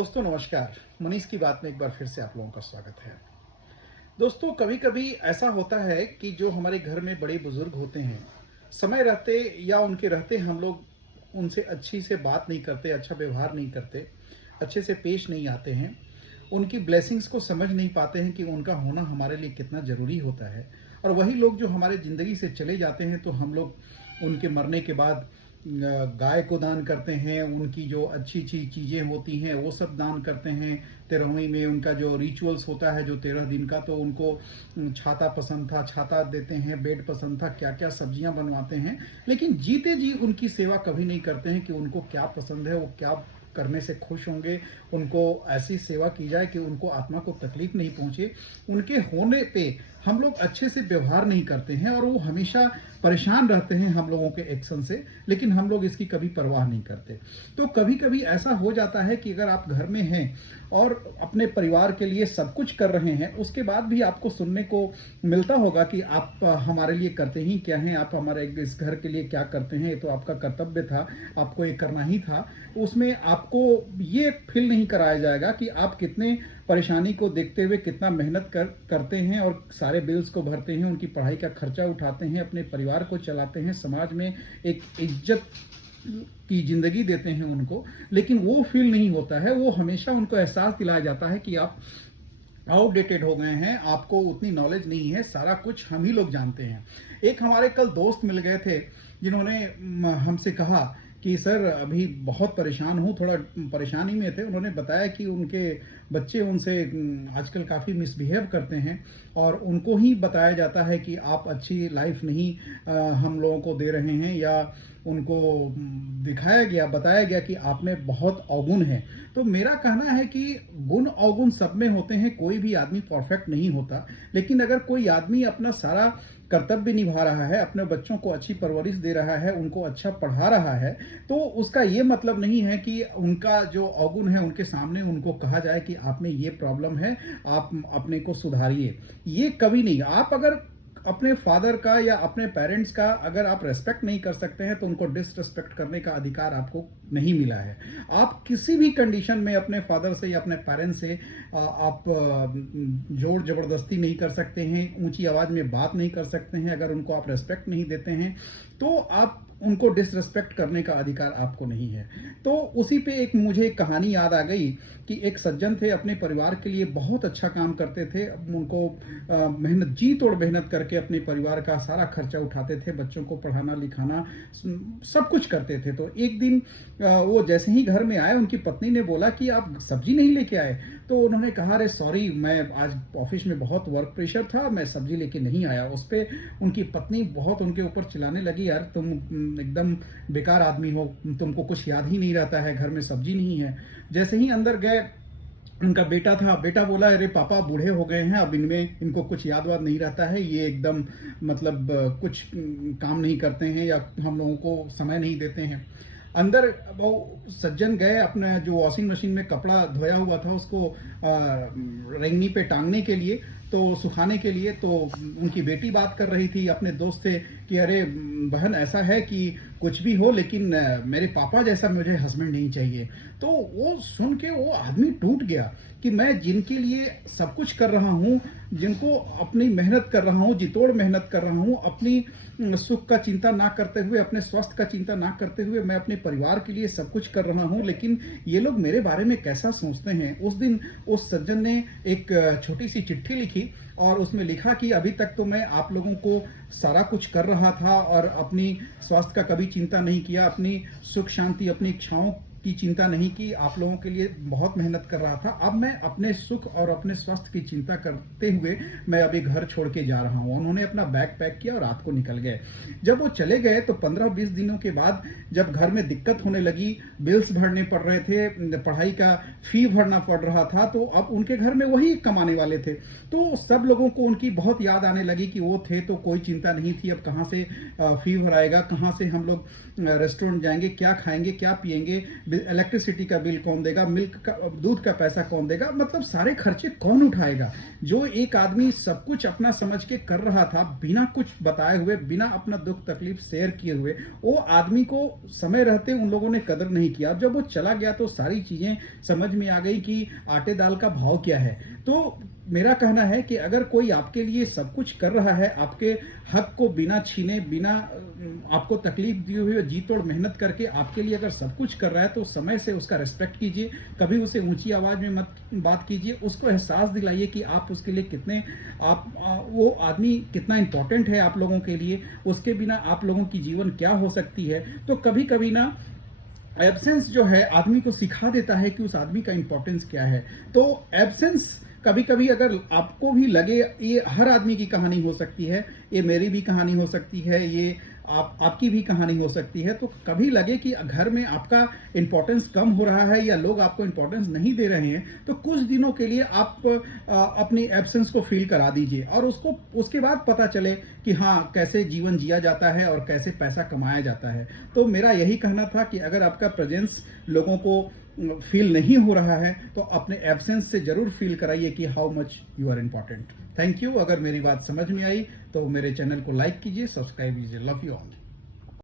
दोस्तों नमस्कार। मनीष की बात में एक बार फिर से आप लोगों का स्वागत है। दोस्तों कभी-कभी ऐसा होता है कि जो हमारे घर में बड़े बुजुर्ग होते हैं, समय रहते या उनके रहते हम लोग उनसे अच्छी से बात नहीं करते, अच्छा व्यवहार नहीं करते, अच्छे से पेश नहीं आते हैं। उनकी ब्लेसिंग्स को समझ नहीं पाते हैं कि उनका होना हमारे लिए कितना ज़रूरी होता है। और वही लोग जो हमारे ज़िंदगी से चले जाते हैं तो हम लोग उनके मरने के बाद गाय को दान करते हैं, उनकी जो अच्छी-अच्छी चीज़ें होती हैं वो सब दान करते हैं। 13वीं में उनका जो रिचुअल्स होता है जो 13 दिन का, तो उनको छाता पसंद था, छाता देते हैं, बेड पसंद था, क्या-क्या सब्जियाँ बनवाते हैं। लेकिन जीते जी उनकी सेवा कभी नहीं करते हैं कि उनको क्या पसंद है, वो क्या करने से खुश होंगे, उनको ऐसी सेवा की जाए कि उनको आत्मा को तकलीफ नहीं पहुँचे। उनके होने पे हम लोग अच्छे से व्यवहार नहीं करते हैं और वो हमेशा परेशान रहते हैं हम लोगों के एक्शन से, लेकिन हम लोग इसकी कभी परवाह नहीं करते। तो कभी-कभी ऐसा हो जाता है कि अगर आप घर में हैं और अपने परिवार के लिए सब कुछ कर रहे हैं, उसके बाद भी आपको सुनने को मिलता होगा कि आप हमारे लिए करते ही क्या हैं, आप हमारे इस घर के लिए क्या करते हैं, ये तो आपका कर्तव्य था, आपको ये करना ही था। उसमें आपको ये फ़ील नहीं कराया जाएगा कि आप कितने परेशानी को देखते हुए कितना मेहनत करते हैं और सारे बिल्स को भरते हैं, उनकी पढ़ाई का खर्चा उठाते हैं, अपने परिवार को चलाते हैं, समाज में एक इज्जत की ज़िंदगी देते हैं उनको, लेकिन वो फ़ील नहीं होता है। वो हमेशा उनको एहसास दिलाया जाता है कि आप आउटडेटेड हो गए हैं, आपको उतनी नॉलेज नहीं है, सारा कुछ हम ही लोग जानते हैं। एक हमारे कल दोस्त मिल गए थे, जिन्होंने हमसे कहा कि सर अभी बहुत परेशान हूँ, थोड़ा परेशानी में थे। उन्होंने बताया कि उनके बच्चे उनसे आजकल काफ़ी मिसबिहेव करते हैं और उनको ही बताया जाता है कि आप अच्छी लाइफ नहीं हम लोगों को दे रहे हैं, या उनको बताया गया कि आप में बहुत अवगुण है। तो मेरा कहना है कि गुण अवगुण सब में होते हैं, कोई भी आदमी परफेक्ट नहीं होता। लेकिन अगर कोई आदमी अपना सारा कर्तव्य निभा रहा है, अपने बच्चों को अच्छी परवरिश दे रहा है, उनको अच्छा पढ़ा रहा है, तो उसका ये मतलब नहीं है कि उनका जो अवगुण है उनके सामने उनको कहा जाए कि आप में ये प्रॉब्लम है, आप अपने को सुधारिए। ये कभी नहीं। आप अगर अपने फादर का या अपने पेरेंट्स का अगर आप रेस्पेक्ट नहीं कर सकते हैं तो उनको डिसरिस्पेक्ट करने का अधिकार आपको नहीं मिला है। आप किसी भी कंडीशन में अपने फादर से या अपने पेरेंट्स से आप जोर जबरदस्ती नहीं कर सकते हैं, ऊंची आवाज में बात नहीं कर सकते हैं। अगर उनको आप रेस्पेक्ट नहीं देते हैं तो आप उनको डिसरिस्पेक्ट करने का अधिकार आपको नहीं है। तो उसी पे एक मुझे कहानी याद आ गई कि एक सज्जन थे, अपने परिवार के लिए बहुत अच्छा काम करते थे। उनको मेहनत जी तोड़ मेहनत करके अपने परिवार का सारा खर्चा उठाते थे, बच्चों को पढ़ाना लिखाना सब कुछ करते थे। तो एक दिन वो जैसे ही घर में आए, उनकी पत्नी ने बोला कि आप सब्जी नहीं लेके आए। तो उन्होंने कहा अरे सॉरी, मैं आज ऑफिस में बहुत वर्क प्रेशर था, मैं सब्जी लेके नहीं आया। उस पर उनकी पत्नी बहुत उनके ऊपर चिल्लाने लगी, यार तुम एकदम बेकार आदमी हो, तुमको कुछ याद ही नहीं रहता है, घर में सब्जी नहीं है। जैसे ही अंदर गए, उनका बेटा था, बेटा बोला अरे पापा बूढ़े हो गए हैं, अब इनको कुछ याद वाद नहीं रहता है, ये एकदम मतलब कुछ काम नहीं करते हैं या हम लोगों को समय नहीं देते हैं। अंदर वो सज्जन गए, अपना जो वॉशिंग मशीन में कपड़ा धोया हुआ था उसको रेंगनी पे टांगने के लिए, तो सुखाने के लिए। तो उनकी बेटी बात कर रही थी अपने दोस्त से कि अरे बहन ऐसा है कि कुछ भी हो लेकिन मेरे पापा जैसा मुझे हस्बैंड नहीं चाहिए। तो वो सुन के वो आदमी टूट गया कि मैं जिनके लिए सब कुछ कर रहा हूँ, जिनको अपनी मेहनत कर रहा हूँ, जितोड़ मेहनत कर रहा हूँ, अपनी सुख का चिंता ना करते हुए, अपने स्वास्थ्य का चिंता ना करते हुए मैं अपने परिवार के लिए सब कुछ कर रहा हूँ, लेकिन ये लोग मेरे बारे में कैसा सोचते हैं। उस दिन उस सज्जन ने एक छोटी सी चिट्ठी लिखी और उसमें लिखा कि अभी तक तो मैं आप लोगों को सारा कुछ कर रहा था और अपनी स्वास्थ्य का कभी चिंता नहीं किया, अपनी सुख शांति, अपनी इच्छाओं की चिंता नहीं की, आप लोगों के लिए बहुत मेहनत कर रहा था। अब मैं अपने सुख और अपने स्वास्थ्य की चिंता करते हुए मैं अभी घर छोड़ के जा रहा हूँ। उन्होंने अपना बैग पैक किया और रात को निकल गए। जब वो चले गए तो 15-20 दिनों के बाद जब घर में दिक्कत होने लगी, बिल्स भरने पड़ रहे थे, पढ़ाई का फी भरना पड़ रहा था, तो अब उनके घर में वही कमाने वाले थे। तो सब लोगों को उनकी बहुत याद आने लगी कि वो थे तो कोई चिंता नहीं थी, अब कहाँ से फी भराएगा, कहाँ से हम लोग रेस्टोरेंट जाएंगे, क्या खाएंगे, क्या पिएंगे। इलेक्ट्रिसिटी का बिल कौन देगा, दूध का पैसा कौन देगा, मतलब सारे खर्चे कौन उठाएगा। जो एक आदमी सब कुछ अपना समझ के कर रहा था, बिना कुछ बताए हुए, बिना अपना दुख तकलीफ शेयर किए हुए, वो आदमी को समय रहते उन लोगों ने कदर नहीं किया। जब वो चला गया तो सारी चीजें समझ में आ गई कि आटे दाल का भाव क्या है। तो मेरा कहना है कि अगर कोई आपके लिए सब कुछ कर रहा है, आपके हक को बिना छीने, बिना आपको तकलीफ दिए हुए, जी तोड़ मेहनत करके आपके लिए अगर सब कुछ कर रहा है, तो समय से उसका रिस्पेक्ट कीजिए। कभी उसे ऊंची आवाज में मत बात कीजिए। उसको एहसास दिलाइए कि आप उसके लिए कितने, वो आदमी कितना इंपॉर्टेंट है आप लोगों के लिए। उसके बिना आप लोगों की जीवन क्या हो सकती है। तो कभी कभी ना एब्सेंस जो है आदमी को सिखा देता है कि उस आदमी का इंपॉर्टेंस क्या है। तो एब्सेंस कभी कभी अगर आपको भी लगे, ये हर आदमी की कहानी हो सकती है, ये मेरी भी कहानी हो सकती है, ये आपकी भी कहानी हो सकती है। तो कभी लगे कि घर में आपका इंपॉर्टेंस कम हो रहा है या लोग आपको इंपॉर्टेंस नहीं दे रहे हैं, तो कुछ दिनों के लिए आप अपनी एब्सेंस को फील करा दीजिए और उसके बाद पता चले कि हाँ, कैसे जीवन जिया जाता है और कैसे पैसा कमाया जाता है। तो मेरा यही कहना था कि अगर आपका प्रेजेंस लोगों को फील नहीं हो रहा है, तो अपने एब्सेंस से जरूर फील कराइए कि how much you are important. Thank you. अगर मेरी बात समझ में आई तो मेरे चैनल को लाइक कीजिए, सब्सक्राइब कीजिए। Love you all.